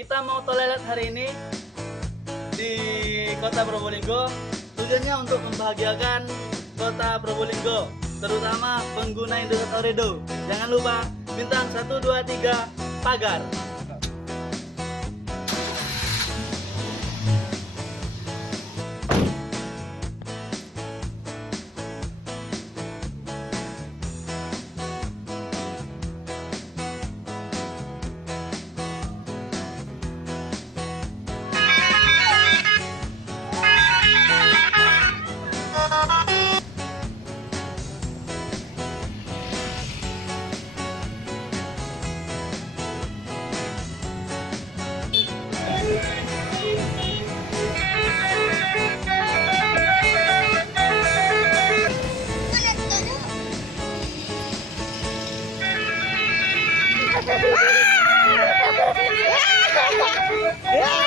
kita mau tolelet hari ini di kota Probolinggo. Tujuannya untuk membahagiakan kota Probolinggo, terutama pengguna INDOSAT OOREDOO. Jangan lupa bintang 1, 2, 3 pagar. Ah!